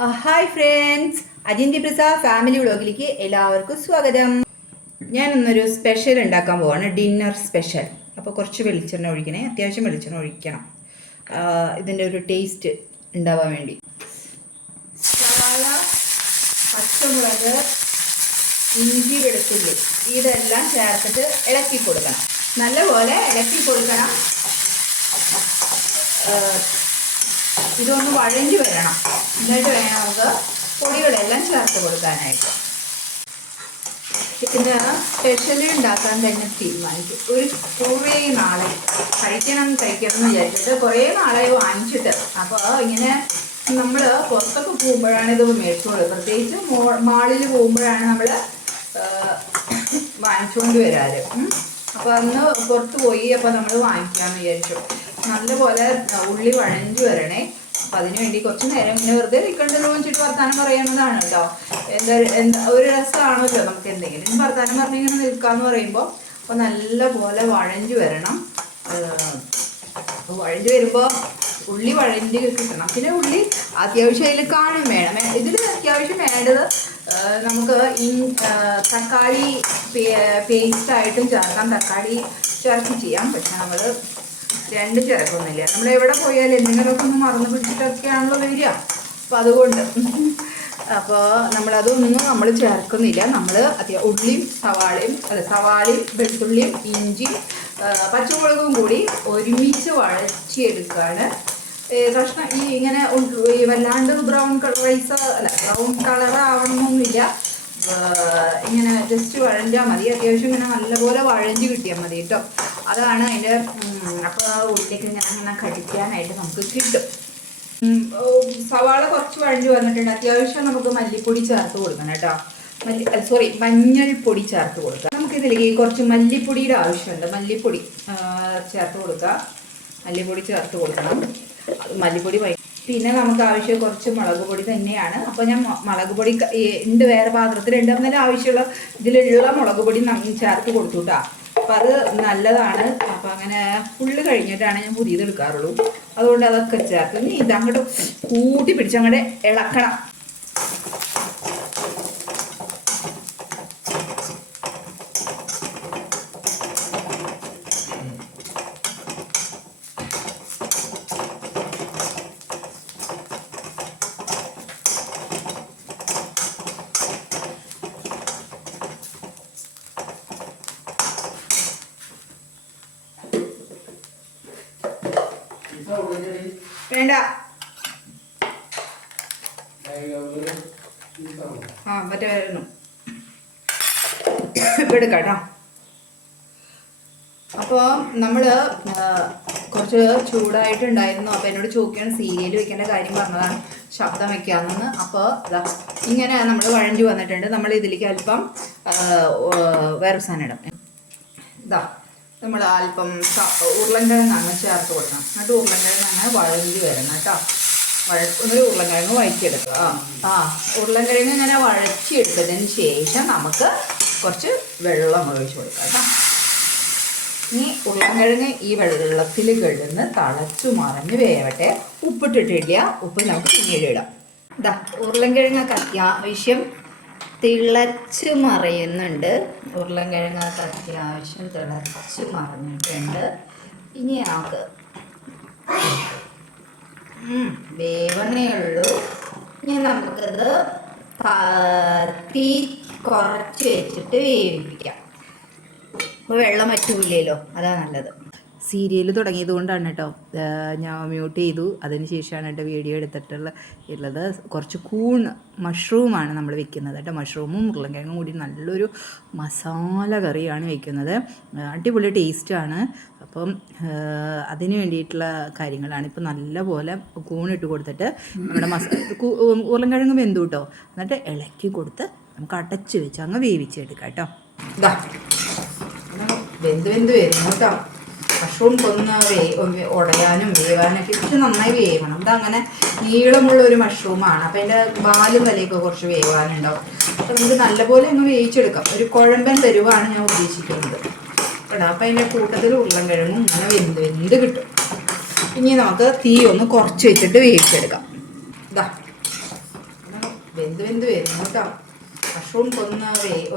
Hi friends, അജിന്തി Prasad family വ്ളോഗിലേക്ക് എല്ലാവർക്കും സ്വാഗതം. ഞാനിന്നൊരു സ്പെഷ്യൽ ഉണ്ടാക്കാൻ പോവാണ്, ഡിന്നർ സ്പെഷ്യൽ. അപ്പോൾ കുറച്ച് വെളിച്ചെണ്ണ ഒഴിക്കണേ, അത്യാവശ്യം വെളിച്ചെണ്ണ ഒഴിക്കണം ഇതിൻ്റെ ഒരു ടേസ്റ്റ് ഉണ്ടാവാൻ വേണ്ടി. സവാള, പച്ചമുളക്, ഇഞ്ചി, വെളുത്തുള്ളി ഇതെല്ലാം ചേർത്തിട്ട് ഇളക്കി കൊടുക്കണം. നല്ലപോലെ ഇളക്കി കൊടുക്കണം. ഇതൊന്ന് വഴഞ്ഞു വരണം. എന്നിട്ട് വേണം നമുക്ക് പൊടികളെല്ലാം ചേർത്ത് കൊടുക്കാനായിട്ട്. ഇത് സ്പെഷ്യലി ഉണ്ടാക്കാൻ തന്നെ തീരുമാനിച്ചു. കുറേ നാളെ കഴിക്കണം എന്ന് വിചാരിച്ചിട്ട് കുറേ നാളെ വാങ്ങിച്ചിട്ട്. അപ്പോൾ ഇങ്ങനെ നമ്മൾ പുറത്തൊക്കെ പോകുമ്പോഴാണ് ഇത് മേടിച്ചോളൂ. പ്രത്യേകിച്ച് മാളിൽ പോകുമ്പോഴാണ് നമ്മൾ വാങ്ങിച്ചുകൊണ്ട് വരാറ്. അപ്പോൾ അന്ന് പുറത്ത് പോയി അപ്പോൾ നമ്മൾ വാങ്ങിക്കാമെന്ന് വിചാരിച്ചു. നല്ലപോലെ ഉള്ളി വഴഞ്ഞു വരണേ. അപ്പം അതിന് വേണ്ടി കുറച്ച് നേരം ഇങ്ങനെ വെറുതെ നിൽക്കണ്ടല്ലോ വെച്ചിട്ട് വർത്താനം പറയുന്നതാണ് കേട്ടോ. എന്താ ഒരു രസമാണല്ലോ നമുക്ക് എന്തെങ്കിലും വർത്താനം പറഞ്ഞിങ്ങനെ നിൽക്കാമെന്ന് പറയുമ്പോൾ. അപ്പോൾ നല്ലപോലെ വഴഞ്ഞു വരണം. വഴഞ്ഞു വരുമ്പോൾ ഉള്ളി വഴഞ്ഞ് കിട്ടണം. പിന്നെ ഉള്ളി അത്യാവശ്യം അതിൽ കാണും വേണം. ഇതിൽ അത്യാവശ്യം വേണ്ടത് നമുക്ക് തക്കാളി പേസ്റ്റായിട്ടും ചേർക്കാം. തക്കാളി ചേർത്ത് ചെയ്യാം. പക്ഷെ നമ്മൾ രണ്ട് ചേർക്കൊന്നുമില്ല. നമ്മൾ എവിടെ പോയാലും എന്തെങ്കിലുമൊക്കെ ഒന്ന് മറന്നു പിടിച്ചിട്ടൊക്കെയാണല്ലോ വരിക. അപ്പം അതുകൊണ്ട് അപ്പോൾ നമ്മളതൊന്നും നമ്മൾ ചേർക്കുന്നില്ല. നമ്മൾ ഉള്ളിയും സവാളയും വെളുത്തുള്ളിയും ഇഞ്ചിയും പച്ചമുളകും കൂടി ഒരുമിച്ച് വഴച്ചെടുക്കുകയാണ്. കഷ്ണം ഇങ്ങനെ വല്ലാണ്ട് ബ്രൗൺ കളർ ആവണമെന്നൊന്നുമില്ല. ഇങ്ങനെ ജസ്റ്റ് വഴഞ്ഞാൽ മതി. അത്യാവശ്യം ഇങ്ങനെ നല്ലപോലെ വഴഞ്ഞ് കിട്ടിയാൽ മതി കേട്ടോ. അതാണ് അതിൻ്റെ. അപ്പോൾ ഉള്ളിലേക്ക് ഇങ്ങനെ കടിക്കാനായിട്ട് നമുക്ക് കിട്ടും. സവാള കുറച്ച് വഴഞ്ഞ് വന്നിട്ടുണ്ട്. അത്യാവശ്യം നമുക്ക് മല്ലിപ്പൊടി ചേർത്ത് കൊടുക്കണം കേട്ടോ. മഞ്ഞൾപ്പൊടി ചേർത്ത് കൊടുക്കുക. നമുക്കിതിലേക്ക് കുറച്ച് മല്ലിപ്പൊടിയുടെ ആവശ്യമുണ്ട്. മല്ലിപ്പൊടി ചേർത്ത് കൊടുക്കുക. മല്ലിപ്പൊടി ചേർത്ത് കൊടുക്കണം. മല്ലിപ്പൊടി പിന്നെ നമുക്ക് ആവശ്യം കുറച്ച് മുളക് പൊടി തന്നെയാണ്. അപ്പോൾ ഞാൻ മുളക് പൊടി ഉണ്ട്, വേറെ പാത്രത്തിലുണ്ട്. എന്നാലും ആവശ്യമുള്ള ഇതിലുള്ള മുളക് പൊടി ചേർത്ത് കൊടുത്തു കേട്ടോ. അപ്പം അത് നല്ലതാണ്. അപ്പം അങ്ങനെ ഫുള്ള് കഴിഞ്ഞിട്ടാണ് ഞാൻ പുതിയത് എടുക്കാറുള്ളൂ. അതുകൊണ്ട് അതൊക്കെ ചേർത്ത് ഇനി ഇതങ്ങോട്ട് കൂട്ടി പിടിച്ചങ്ങോട്ട് ഇളക്കണം. വേണ്ട മറ്റേ വരുന്നു ഇപ്പം എടുക്കാം കേട്ടോ. അപ്പോൾ നമ്മൾ കുറച്ച് ചൂടായിട്ടുണ്ടായിരുന്നു. അപ്പോൾ എന്നോട് ചോദിക്കുകയാണ് സീരിയൽ വെക്കേണ്ട കാര്യം പറഞ്ഞതാണ്, ശബ്ദം വെക്കാമെന്ന്. അപ്പോൾ ഇതാ ഇങ്ങനെ നമ്മൾ വഴഞ്ഞു വന്നിട്ടുണ്ട്. നമ്മൾ ഇതിലേക്ക് അല്പം വേറെ സാധനം ഇടാം. ഇതാ നമ്മൾ അല്പം ഉരുളൻകിഴങ്ങ് ചേർത്ത് കൊടുക്കണം. എന്നിട്ട് ഉരുളൻകിഴങ്ങ് വഴഞ്ഞു വരണം കേട്ടോ. ഒരു ഉരുളൻകിഴങ്ങ് വഴറ്റിയെടുക്കുക. ഉരുളൻകിഴങ്ങ് ഇങ്ങനെ വഴറ്റിയെടുത്തതിന് ശേഷം നമുക്ക് കുറച്ച് വെള്ളം ഒഴിച്ച് കൊടുക്കാം കേട്ടോ. ഇനി ഉരുളൻകിഴങ്ങ് ഈ വെള്ളത്തിൽ കിടന്ന് തിളച്ചു മറിഞ്ഞ് വേവട്ടെ. ഉപ്പിട്ടിട്ടില്ല, ഉപ്പ് നമുക്ക് പിന്നീട് ഇടാം. ഇതാ ഉരുളൻകിഴങ്ങൊക്കെ അത്യാവശ്യം തിളച്ച് മറിയുന്നുണ്ട്. ഉരുളൻകിഴങ്ങൊക്കെ അത്യാവശ്യം തിളച്ച് മറിഞ്ഞിട്ടുണ്ട്. ഇനി നമുക്ക് വേവണേ ഉള്ളൂ. ഇനി നമുക്കത് തീ കുറച്ച് വെച്ചിട്ട് വേവിപ്പിക്കാം. അപ്പോൾ വെള്ളം വറ്റില്ലല്ലോ, അതാണ് നല്ലത്. സീരിയൽ തുടങ്ങിയത് കൊണ്ടാണ് കേട്ടോ ഞാൻ മ്യൂട്ട് ചെയ്തു. അതിന് ശേഷമാണ് കേട്ടോ വീഡിയോ എടുത്തിട്ടുള്ളത്. കുറച്ച് മഷ്റൂമാണ് നമ്മൾ വെക്കുന്നത് കേട്ടോ. മഷ്റൂമും ഉരുളൻകിഴങ്ങും കൂടി നല്ലൊരു മസാല കറിയാണ് വെക്കുന്നത്. അടിപൊളി ടേസ്റ്റാണ്. അപ്പം അതിന് വേണ്ടിയിട്ടുള്ള കാര്യങ്ങളാണ്. ഇപ്പം നല്ലപോലെ കൂണിട്ട് കൊടുത്തിട്ട് നമ്മുടെ ഉരുളൻകിഴങ്ങ് വെന്തു കേട്ടോ. എന്നിട്ട് ഇളക്കി കൊടുത്ത് നമുക്ക് അടച്ച് വെച്ച് അങ്ങ് വേവിച്ചെടുക്കാം കേട്ടോ. ഇതാ വെന്ത് വരുന്നു കേട്ടോ. മഷ്റൂം ഒന്ന് ഉടയാനും വേവാനൊക്കെ പക്ഷെ നന്നായി വേവണം. ഇതങ്ങനെ നീളമുള്ളൊരു മഷ്റൂമാണ്. അപ്പം അതിൻ്റെ വാലും തലയൊക്കെ കുറച്ച് വേവാനുണ്ടാവും. അപ്പം നമുക്ക് നല്ലപോലെ ഒന്ന് വേവിച്ചെടുക്കാം. ഒരു കുഴമ്പൻ പരുവാണ് ഞാൻ ഉദ്ദേശിക്കുന്നത് കേട്ടോ. അപ്പം അതിൻ്റെ കൂട്ടത്തിൽ ഉരുളൻകിഴങ്ങും ഇങ്ങനെ വെന്ത് കിട്ടും. ഇനി നമുക്ക് തീ ഒന്ന് കുറച്ച് വെച്ചിട്ട് വേവിച്ചെടുക്കാം. ഇതാ വെന്ത് വരുന്നു കേട്ടോ. മഷ്റൂം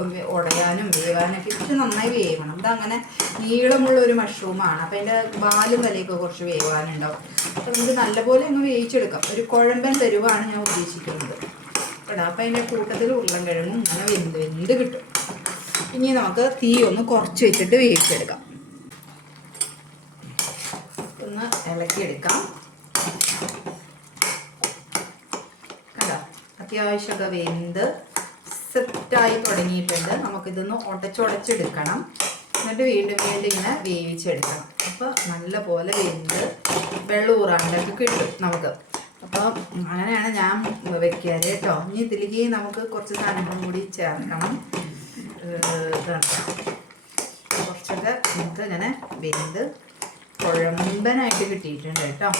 ഒന്ന് ഉടയാനും വേവാനൊക്കെ ഇത് നന്നായി വേവണം. ഇതങ്ങനെ നീളമുള്ള ഒരു മഷ്റൂമാണ്. അപ്പം അതിൻ്റെ വാലും തലയൊക്കെ കുറച്ച് വേവാനുണ്ടാവും. അപ്പം നമുക്ക് നല്ലപോലെ ഒന്ന് വേവിച്ചെടുക്കാം. ഒരു കുഴമ്പൻ തരുവാണ് ഞാൻ ഉദ്ദേശിക്കുന്നത് കേട്ടോ. അപ്പം അതിൻ്റെ കൂട്ടത്തിൽ ഉരുളൻകിഴങ്ങും ഇങ്ങനെ വെന്ത് കിട്ടും. ഇനി നമുക്ക് തീ ഒന്ന് കുറച്ച് വെച്ചിട്ട് വേവിച്ചെടുക്കാം. ഒന്ന് ഇളക്കിയെടുക്കാം കണ്ടോ. അത്യാവശ്യമൊക്കെ വെന്ത് സെറ്റായി തുടങ്ങിയിട്ടുണ്ട്. നമുക്കിതൊന്ന് ഉടച്ചെടുക്കണം. എന്നിട്ട് വീണ്ടും ഇങ്ങനെ വേവിച്ചെടുക്കണം. അപ്പോൾ നല്ല പോലെ വെന്ത് വെള്ളം ഊറാണ്ടൊക്കെ കിട്ടും നമുക്ക്. അപ്പോൾ അങ്ങനെയാണ് ഞാൻ വെക്കാറ് കേട്ടോ. ഇനി ഇതിലേക്ക് നമുക്ക് കുറച്ച് സാധനങ്ങളും കൂടി ചേർക്കണം. കുറച്ചൊക്കെ നമുക്ക് ഇങ്ങനെ വെന്ത് കുഴമ്പനായിട്ട് കിട്ടിയിട്ടുണ്ട് കേട്ടോ.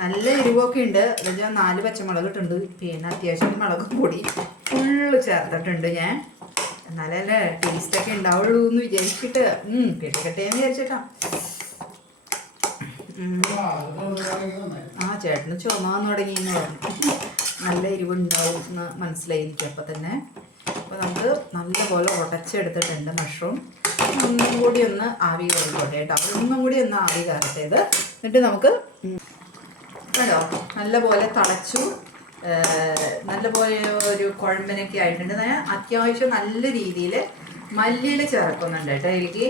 നല്ല എരിവൊക്കെ ഉണ്ട്. എന്നുവെച്ചാൽ 4 പച്ചമുളക് ഇട്ടുണ്ട്. പിന്നെ അത്യാവശ്യം മുളകും പൊടി ഫുള്ള് ചേർത്തിട്ടുണ്ട് ഞാൻ. എന്നാലല്ലേ ടേസ്റ്റൊക്കെ ഉണ്ടാവുള്ളൂ എന്ന് വിചാരിച്ചിട്ട് കെട്ടിക്കട്ടേന്ന് വിചാരിച്ചിട്ടാ. ആ ചേട്ടന് ചുമന്ന് തുടങ്ങിയെന്ന് പറഞ്ഞു. നല്ല എരിവുണ്ടാവും എന്ന് മനസ്സിലായി എനിക്ക് അപ്പം തന്നെ. അപ്പോൾ നമുക്ക് നല്ലപോലെ ഉടച്ചെടുത്തിട്ടുണ്ട് മഷ്റൂം. ഒന്നും കൂടി ഒന്ന് ആവി കയറിക്കോട്ടെ കേട്ടോ. ഒന്നും കൂടി ഒന്ന് ആവി കയറട്ടെ ഇത്. എന്നിട്ട് നമുക്ക് കേട്ടോ നല്ലപോലെ തിളച്ചു. നല്ലപോലെ ഒരു കുഴമ്പനൊക്കെ ആയിട്ടുണ്ട്. ഞാൻ അത്യാവശ്യം നല്ല രീതിയിൽ മല്ലിയില ചേർക്കുന്നുണ്ട് കേട്ടോ. എനിക്ക്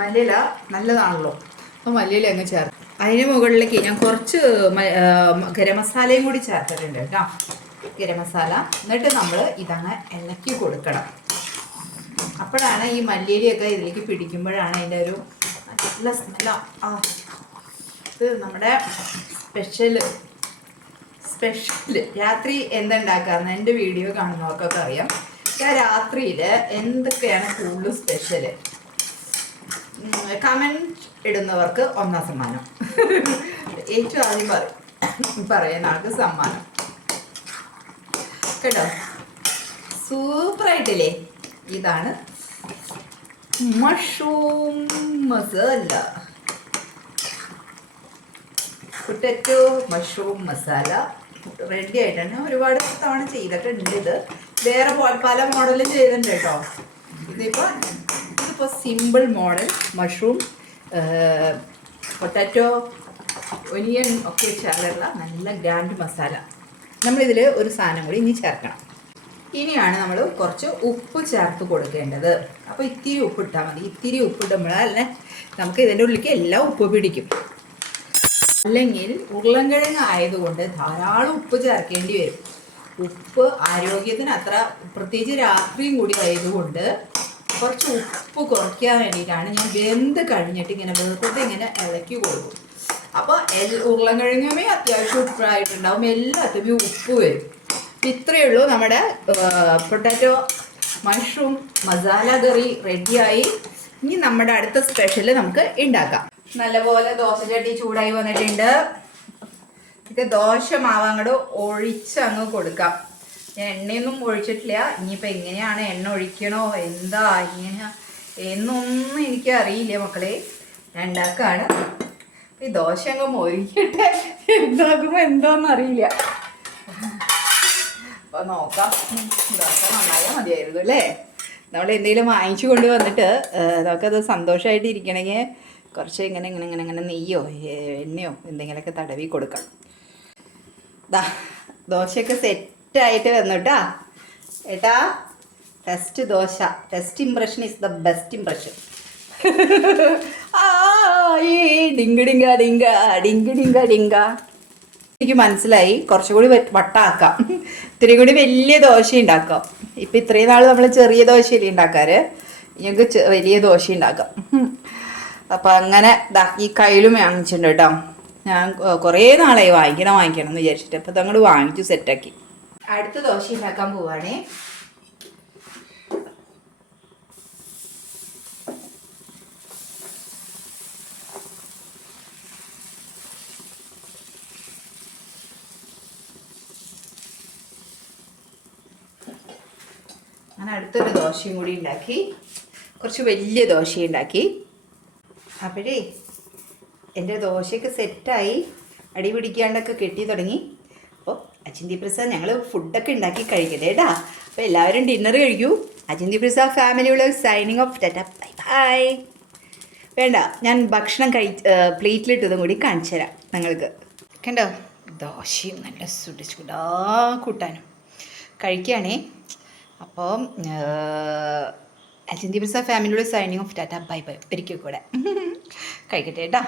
മല്ലിയില നല്ലതാണല്ലോ. അപ്പോൾ മല്ലിയില അങ്ങ് ചേർക്കും. അതിന് മുകളിലേക്ക് ഞാൻ കുറച്ച് ഗരം മസാലയും കൂടി ചേർത്തിട്ടുണ്ട് കേട്ടോ. ഗരം മസാല. എന്നിട്ട് നമ്മൾ ഇതങ്ങ് ഇളക്കി കൊടുക്കണം. അപ്പോഴാണ് ഈ മല്ലിയിലയൊക്കെ ഇതിലേക്ക് പിടിക്കുമ്പോഴാണ് അതിൻ്റെ ഒരു നല്ല സ്മെല്ല. ഇത് നമ്മുടെ സ്പെഷ്യൽ രാത്രി എന്തുണ്ടാക്കാമെന്ന് എൻ്റെ വീഡിയോ കാണുന്നവർക്കൊക്കെ അറിയാം. ഞാൻ രാത്രിയിൽ എന്തൊക്കെയാണ് കൂടുതൽ സ്പെഷ്യൽ കമൻറ്റ് ഇടുന്നവർക്ക് 1ാം സമ്മാനം. ഏറ്റവും ആദ്യം പറയുന്ന ആൾക്ക് സമ്മാനം കേട്ടോ. സൂപ്പറായിട്ടില്ലേ? ഇതാണ് mushroom masala. Potato mushroom masala ready ആയിട്ടാണ്. ഒരുപാട് തവണ ചെയ്തിട്ടുണ്ട്. ഇത് വേറെ പല മോഡലും ചെയ്തിട്ടുണ്ട് കേട്ടോ. ഇതിപ്പോൾ simple model mushroom potato onion ഒക്കെ ചേർന്നുള്ള നല്ല ഗ്രാൻഡ് മസാല. നമ്മളിതിൽ ഒരു സാധനം കൂടി ഇനി ചേർക്കണം. ഇനിയാണ് നമ്മൾ കുറച്ച് ഉപ്പ് ചേർത്ത് കൊടുക്കേണ്ടത്. അപ്പോൾ ഇത്തിരി ഉപ്പിട്ടാൽ മതി. ഇത്തിരി ഉപ്പിടുമ്പോഴല്ലേ നമുക്ക് ഇതിൻ്റെ ഉള്ളിലേക്ക് എല്ലാം ഉപ്പ് പിടിക്കും. അല്ലെങ്കിൽ ഉരുളൻകിഴങ്ങ് ആയതുകൊണ്ട് ധാരാളം ഉപ്പ് ചേർക്കേണ്ടി വരും. ഉപ്പ് ആരോഗ്യത്തിന് അത്ര, പ്രത്യേകിച്ച് രാത്രിയും കൂടി ആയതുകൊണ്ട് കുറച്ച് ഉപ്പ് കുറയ്ക്കാൻ വേണ്ടിയിട്ടാണ് ഞാൻ വെന്ത് കഴിഞ്ഞിട്ട് ഇങ്ങനെ വെറുതെ ഇങ്ങനെ ഇളക്കി കൊടുക്കും. അപ്പോൾ ഉരുളൻകിഴങ്ങുമേ അത്യാവശ്യം ഉപ്പായിട്ടുണ്ടാവും. എല്ലാത്തിനും ഉപ്പ് വരും. ഇത്രയേ ഉള്ളൂ. നമ്മുടെ പൊട്ടാറ്റോ മഷ്റൂം മസാല കറി റെഡിയായി. ഇനി നമ്മുടെ അടുത്ത സ്പെഷ്യൽ നമുക്ക് ഉണ്ടാക്കാം. നല്ലപോലെ ദോശച്ചട്ടി ചൂടായി വന്നിട്ടുണ്ട്. ഇത് ദോശ മാവ് അങ്ങോട്ട് ഒഴിച്ചങ്ങ് കൊടുക്കാം. ഞാൻ എണ്ണയൊന്നും ഒഴിച്ചിട്ടില്ല. ഇനിയിപ്പോൾ എങ്ങനെയാണ് എണ്ണ ഒഴിക്കണോ എന്താ ഇങ്ങനെ എന്നൊന്നും എനിക്ക് അറിയില്ല മക്കളെ. ഞാൻ ഉണ്ടാക്കുകയാണ്. ഈ ദോശ അങ്ങ് മൊരിക്കട്ടെ. എന്താകുമ്പോൾ എന്താണെന്ന് അറിയില്ല. അപ്പോൾ നോക്കാം. ദോശ നന്നായാൽ മതിയായിരുന്നു അല്ലേ? നമ്മൾ എന്തെങ്കിലും വാങ്ങിച്ചു കൊണ്ട് വന്നിട്ട് നമുക്കത് സന്തോഷമായിട്ട് ഇരിക്കണമെങ്കിൽ കുറച്ച് ഇങ്ങനെ നെയ്യോ എണ്ണയോ എന്തെങ്കിലുമൊക്കെ തടവി കൊടുക്കാം. ദോശയൊക്കെ സെറ്റായിട്ട് വന്നുട്ടാ ഏട്ടാ. Dosa taste impression is the best impression. ഡിങ്ക. എനിക്ക് മനസ്സിലായി. കുറച്ചുകൂടി വട്ടാക്കാം. ഇത്തിരി കൂടി വലിയ ദോശ ഉണ്ടാക്കാം. ഇപ്പം ഇത്രയും നാൾ നമ്മൾ ചെറിയ ദോശയല്ലേ ഉണ്ടാക്കാറ്. ഞങ്ങൾക്ക് വലിയ ദോശ ഉണ്ടാക്കാം. അപ്പം അങ്ങനെ ഈ കയ്യിലും വാങ്ങിച്ചിട്ടുണ്ട് കേട്ടോ. ഞാൻ കുറേ നാളായി വാങ്ങിക്കണം എന്ന് വിചാരിച്ചിട്ട്. അപ്പം അങ്ങോട്ട് വാങ്ങിച്ചു സെറ്റാക്കി. അടുത്ത ദോശ ഉണ്ടാക്കാൻ പോവാണേ. അങ്ങനെ അടുത്തൊരു ദോശയും കൂടി ഉണ്ടാക്കി. കുറച്ച് വലിയ ദോശ ഉണ്ടാക്കി. അപ്പോഴേ എൻ്റെ ദോശയൊക്കെ സെറ്റായി. അടി പിടിക്കാണ്ടൊക്കെ കെട്ടി തുടങ്ങി. അപ്പോൾ അജിന്തി പ്രസാദ് ഞങ്ങൾ ഫുഡൊക്കെ ഉണ്ടാക്കി കഴിക്കട്ടെ കേട്ടാ. അപ്പോൾ എല്ലാവരും ഡിന്നർ കഴിക്കൂ. അജിന്തി പ്രസാദ് ഫാമിലിയുള്ള signing off. Tata, bye bye. വേണ്ട, ഞാൻ ഭക്ഷണം പ്ലേറ്റിലിട്ടതും കൂടി കാണിച്ചു തരാം നിങ്ങൾക്ക്. കണ്ടോ, ദോശയും നല്ല ചുടാ കൂട്ടാനും കഴിക്കുകയാണേ. അപ്പം അജിന്തി പ്രസാദ് ഫാമിലിയുടെ signing off. Tata, bye by. ഒരിക്കൽ കൂടെ കഴിക്കട്ടെ കേട്ടോ.